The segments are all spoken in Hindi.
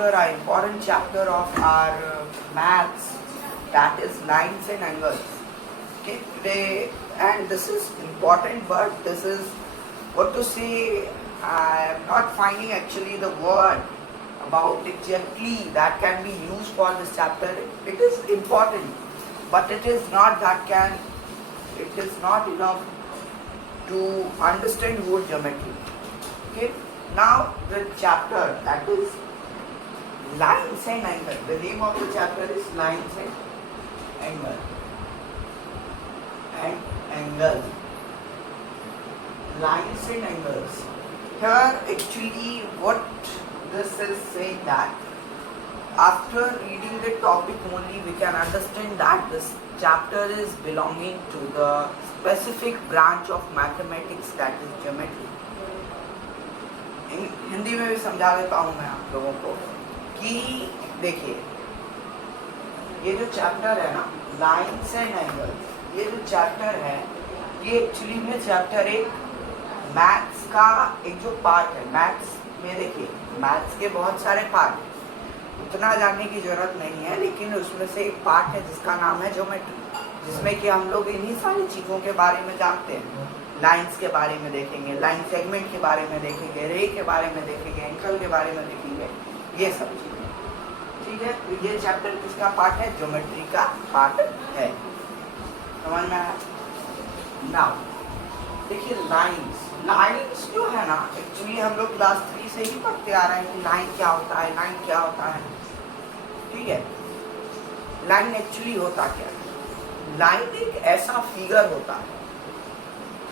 chapter, an important chapter of our maths, that is lines and angles. Okay, today, and this is important, but this is what to say. I am not finding actually the word about exactly that can be used for this chapter. It is important, but it is not that can. It is not enough to understand root geometry. Okay, now the chapter, that is lines and angle. The name of the chapter is lines and angle. And angle. Lines and angles. Here actually what this is saying that after reading the topic only we can understand that this chapter is belonging to the specific branch of mathematics, that is geometry. Hindi में भी समझा देता हूँ मैं आप लोगों को कि देखिए ये जो चैप्टर है ना लाइन्स एंड एंगल्स, ये जो चैप्टर है ये एक्चुअली में चैप्टर एक मैथ्स का एक जो पार्ट है। मैथ्स में देखिए मैथ्स के बहुत सारे पार्ट हैं, उतना जानने की जरूरत नहीं है, लेकिन उसमें से एक पार्ट है जिसका नाम है ज्योमेट्री, जिसमें कि हम लोग इन्हीं सारी चीज़ों के बारे में जानते हैं। लाइंस के बारे में देखेंगे, लाइन सेगमेंट के बारे में देखेंगे, रे के बारे में देखेंगे, एंगल के बारे में देखेंगे, ये सब चीज़ें। ठीक है, तो ये चैप्टर किसका पार्ट है? ज्योमेट्री का पार्ट है। समझ में आया? नाउ देखिए लाइंस जो है ना एक्चुअली हम लोग क्लास 3 से ही पढ़ते आ रहे हैं कि लाइन क्या होता है, लाइन क्या होता है। ठीक है, लाइन एक्चुअली होता क्या है? लाइन एक ऐसा फिगर होता है,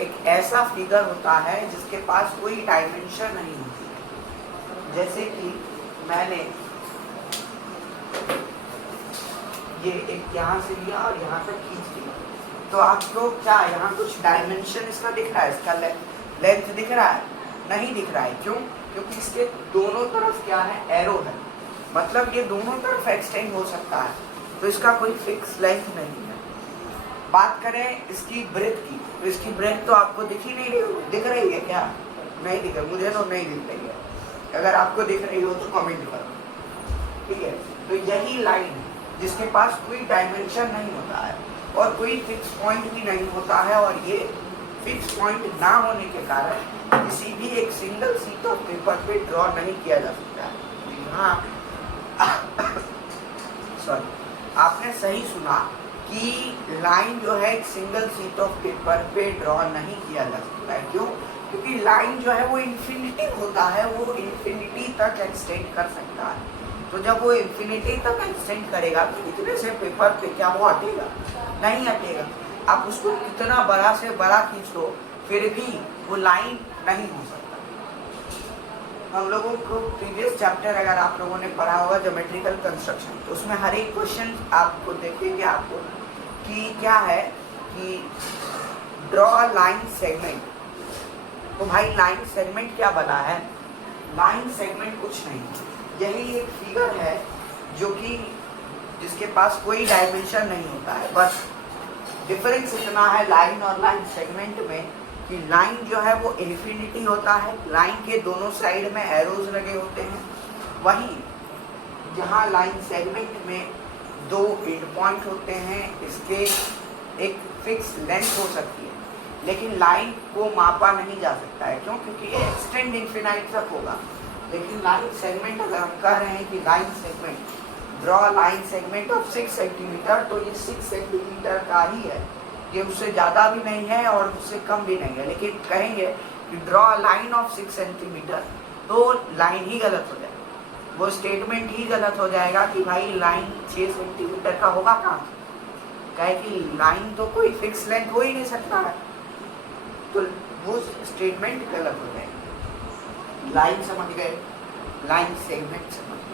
एक ऐसा फिगर होता है जिसके पास कोई डायमेंशन नहीं होती है। जैसे कि मैंने ये एक यहाँ से लिया और यहाँ तक खींच दिया, तो आपको क्या यहाँ कुछ डायमेंशन इसका दिख रहा है? इसका लेंथ दिख रहा है? नहीं दिख रहा है। क्यों? क्योंकि इसके दोनों तरफ क्या है? एरो है, मतलब ये दोनों तरफ एक्सटेंड हो सकता है, तो इसका कोई फिक्स लेंथ नहीं है। बात करें इसकी ब्रेथ की, तो इसकी ब्रेथ तो आपको दिख ही नहीं रही, दिख रही है क्या? नहीं दिख रही, मुझे तो नहीं दिख रही है। अगर आपको दिख रही हो तो कमेंट करो। ठीक है, तो यही लाइन है जिसके पास कोई डायमेंशन नहीं होता है और कोई फिक्स पॉइंट भी नहीं होता है, और ये फिक्स पॉइंट ना होने के कारण किसी भी एक सिंगल शीट ऑफ पेपर पे ड्रॉ नहीं किया जा सकता है। हाँ सॉरी, आपने सही सुना कि लाइन जो है एक सिंगल शीट ऑफ पेपर पे ड्रॉ नहीं किया जा सकता है। क्यों? क्योंकि लाइन जो है वो इन्फिनिटी होता है, वो इन्फिनिटी तक एक्सटेंड कर सकता है। तो जब वो इन्फिनिटी तक एक्सटेंड करेगा तो इतने से पेपर पे क्या वो हटेगा? नहीं हटेगा। आप उसको कितना बड़ा से बड़ा खींच लो फिर भी वो लाइन नहीं हो सकता। हम लोगों को प्रीवियस चैप्टर अगर आप लोगों ने पढ़ा होगा ज्योमेट्रिकल कंस्ट्रक्शन, तो उसमें हर एक क्वेश्चन आपको देखेंगे आपको कि क्या है कि ड्रॉ लाइन सेगमेंट। तो भाई लाइन सेगमेंट क्या बना है? लाइन सेगमेंट कुछ नहीं, यही एक फिगर है जो कि जिसके पास कोई डायमेंशन नहीं होता है। बस डिफरेंस इतना है लाइन और लाइन सेगमेंट में कि लाइन जो है वो इन्फिनिटी होता है, लाइन के दोनों साइड में एरोज लगे होते हैं। वहीं जहाँ लाइन सेगमेंट में दो एंड पॉइंट होते हैं, इसके एक फिक्स लेंथ हो सकती है, लेकिन लाइन को मापा नहीं जा सकता है। क्यों? क्योंकि ये एक्सटेंड इन्फिनाइट तक होगा। लेकिन लाइन सेगमेंट अगर हम कह रहे हैं कि line segment draw line segment of 6 centimetre, तो ये 6 सेंटीमीटर का ही है, ये उससे ज़्यादा भी नहीं है और उससे कम भी नहीं है। लेकिन कहेंगे कि ड्रॉ लाइन ऑफ 6 सेंटीमीटर, तो लाइन ही गलत हो जाएगा, वो स्टेटमेंट ही गलत हो जाएगा कि भाई लाइन 6 सेंटीमीटर का होगा कहाँ? कहे कि लाइन तो कोई फिक्स लेंथ हो ही नहीं सकता है, तो वो स्टेटमेंट गलत हो जाएगा। लाइन समझ गए? लाइन सेगमेंट समझ गए।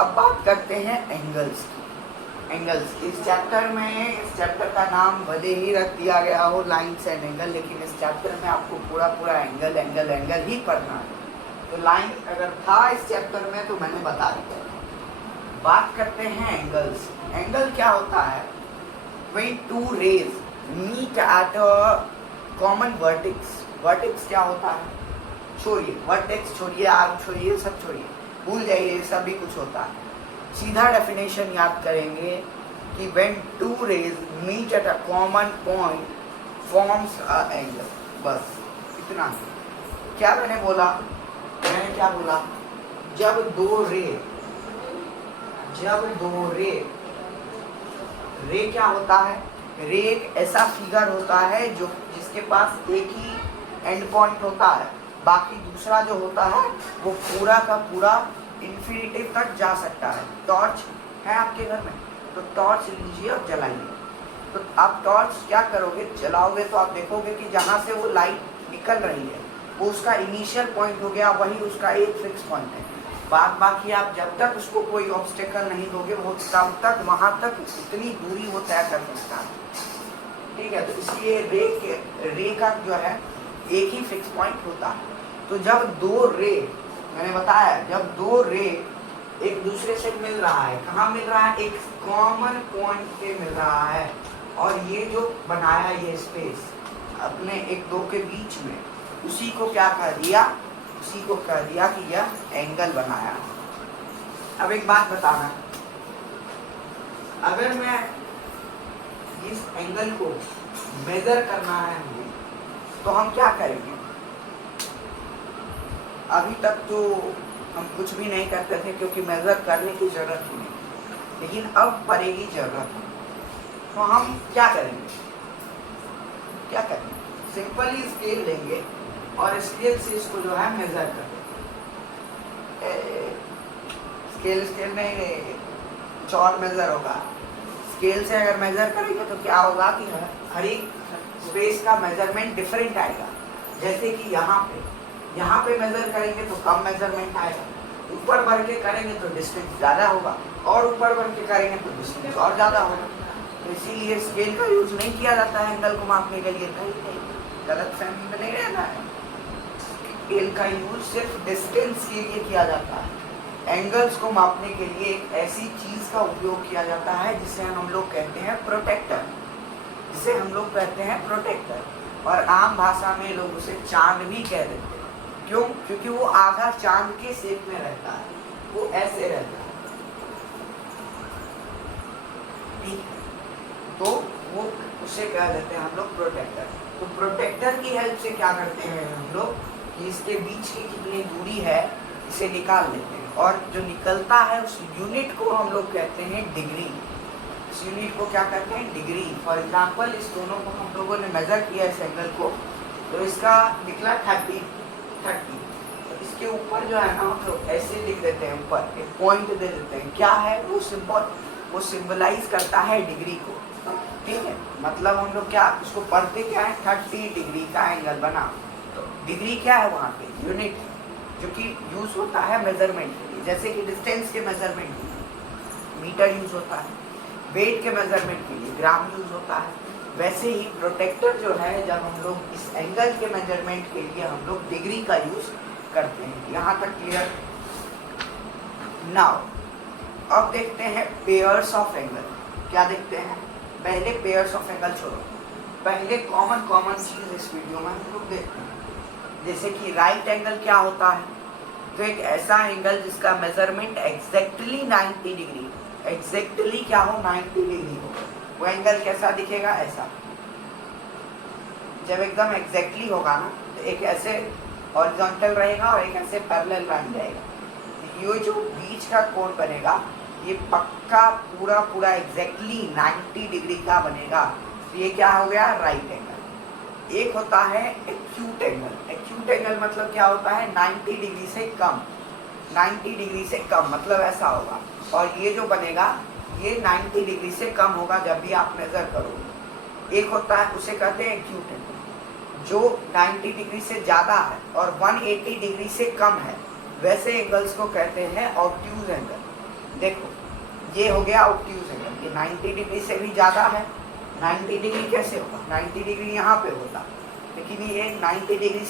अब बात करते हैं एंगल्स की। एंगल्स इस चैप्टर का नाम भले ही रख दिया गया हो लाइन्स एंड एंगल, लेकिन इस चैप्टर में आपको पूरा एंगल एंगल एंगल ही पढ़ना है। तो लाइन अगर था इस चैप्टर में तो मैंने बता दिया। बात करते हैं एंगल्स। एंगल क्या होता है? when two rays meet at a common vertex. Vertex क्या होता है? छोड़िए वर्टेक्स, छोड़िए आर्म, छोड़िए सब छोड़िए, भूल जाइए ये सब भी कुछ होता है। सीधा डेफिनेशन याद करेंगे कि when two rays meet at a common point forms a angle, बस इतना ही। क्या मैंने बोला, मैंने क्या बोला, जब दो रे क्या होता है, रे एक ऐसा फिगर होता है जो जिसके पास एक ही एंड पॉइंट होता है, बाकी दूसरा जो होता है वो पूरा का पूरा इन्फिनिटिव तक जा सकता है। टॉर्च है आपके घर में, तो टॉर्च लीजिए और जलाइए। तो आप टॉर्च क्या करोगे, जलाओगे तो आप देखोगे कि जहाँ से वो लाइट निकल रही है वो उसका इनिशियल पॉइंट हो गया, वही उसका एक फिक्स पॉइंट है। बाकी आप जब तक उसको कोई ऑब्स्टेकल नहीं दोगे वो तब तक वहाँ तक इतनी दूरी वो तय कर सकता है। ठीक है, तो इसलिए रे का जो है एक ही फिक्स पॉइंट होता है। तो जब दो रे, मैंने बताया जब दो रे एक दूसरे से मिल रहा है, कहाँ मिल रहा है, एक कॉमन पॉइंट पे मिल रहा है, और ये जो बनाया ये स्पेस अपने एक दो के बीच में, उसी को क्या कर दिया, उसी को कह दिया कि यह एंगल बनाया। अब एक बात बताना, अगर मैं इस एंगल को मेजर करना है मुझे, तो हम क्या करेंगे, अभी तक तो हम कुछ भी नहीं करते थे क्योंकि मेजर करने की जरूरत ही नहीं, लेकिन अब पड़ेगी जरूरत। तो हम क्या करेंगे, सिंपली स्केल लेंगे और स्केल से इसको जो है मेजर करेंगे। स्केल नहीं, कुछ और मेजर होगा। स्केल से अगर मेजर करेंगे तो क्या होगा कि हर एक स्पेस का मेजरमेंट डिफरेंट आएगा। जैसे कि यहाँ पे मेजर करेंगे तो कम मेजरमेंट आएगा, ऊपर बढ़ के करेंगे तो डिस्टेंस ज़्यादा होगा, और ऊपर बढ़ के करेंगे तो डिस्टेंस और ज़्यादा होगा। तो इसीलिए स्केल का यूज नहीं किया जाता है एंगल को मापने के लिए। नहीं, गलत फहमी में नहीं रहना है। स्केल का यूज सिर्फ डिस्टेंस के लिए किया जाता है। एंगल्स को मापने के लिए एक ऐसी चीज़ का उपयोग किया जाता है जिसे हम लोग कहते हैं प्रोटेक्टर, और आम भाषा में लोग उसे चांद भी कह देते हैं। क्यों? क्योंकि वो आधा चांद के शेप में रहता है, वो ऐसे रहता है। ठीक है, तो वो उसे कह देते हैं हम लोग प्रोटेक्टर। तो प्रोटेक्टर की हेल्प से क्या करते हैं हम लोग कि इसके बीच की कितनी दूरी है इसे निकाल लेते हैं, और जो निकलता है उस यूनिट को हम लोग कहते हैं डिग्री। इस यूनिट को क्या कहते हैं, डिग्री। फॉर एग्जाम्पल इस दोनों को हम लोगों ने मेजर किया इस एंगल को, तो इसका निकला 30। तो इसके ऊपर जो है ना हम लोग ऐसे लिख देते हैं, ऊपर एक पॉइंट दे देते हैं। क्या है वो सिंबल, वो सिंबलाइज करता है डिग्री को। ठीक है, मतलब हम लोग क्या उसको पढ़ते क्या है, 30 डिग्री का एंगल बना। तो डिग्री क्या है वहाँ पे, यूनिट, जो कि यूज होता है मेजरमेंट के लिए। जैसे कि डिस्टेंस के मेजरमेंट के लिए मीटर यूज होता है, वेट के मेजरमेंट के लिए ग्राम यूज होता है, वैसे ही प्रोटेक्टर जो है जब हम लोग इस एंगल के मेजरमेंट के लिए हम लोग डिग्री का यूज करते हैं। यहाँ तक क्लियर? नाउ अब देखते हैं पेयर्स ऑफ एंगल। क्या देखते हैं, पहले पेयर्स ऑफ एंगल छोड़ो, पहले कॉमन चीज इस वीडियो में हम लोग देखते हैं। जैसे कि राइट एंगल क्या होता है, तो एक ऐसा एंगल जिसका मेजरमेंट एग्जैक्टली 90 डिग्री, एग्जैक्टली क्या हो, 90 डिग्री हो। वो एंगल कैसा दिखेगा, ऐसा। जब एकदम एग्जैक्टली होगा ना तो एक ऐसे हॉरिजॉन्टल रहेगा और एक ऐसे पैरेलल लाइन रहेगा। ये जो बीच का कोण बनेगा ये पक्का पूरा एग्जैक्टली 90 डिग्री का बनेगा। तो ये क्या हो गया, राइट एंगल। एक होता है एक्यूट एंगल। एक्यूट एंगल मतलब क्या होता है, 90 डिग्री से कम, 90 डिग्री से कम मतलब ऐसा होगा। और ये जो बनेगा ये 90 डिग्री से कम होगा जब भी आप मेजर करोगे। एक होता है, उसे कहते हैं एक्यूट एंगल। जो 90 डिग्री से ज़्यादा है और 180 डिग्री से कम है, वैसे एंगल्स को कहते हैं ऑब्ट्यूज एंगल। देखो ये हो गया ऑब्ट्यूज एंगल, ये 90 डिग्री से भी ज़्यादा है। 90 डिग्री कैसे होगा, 90 डिग्री यहाँ पे होता, लेकिन ये 90 डिग्री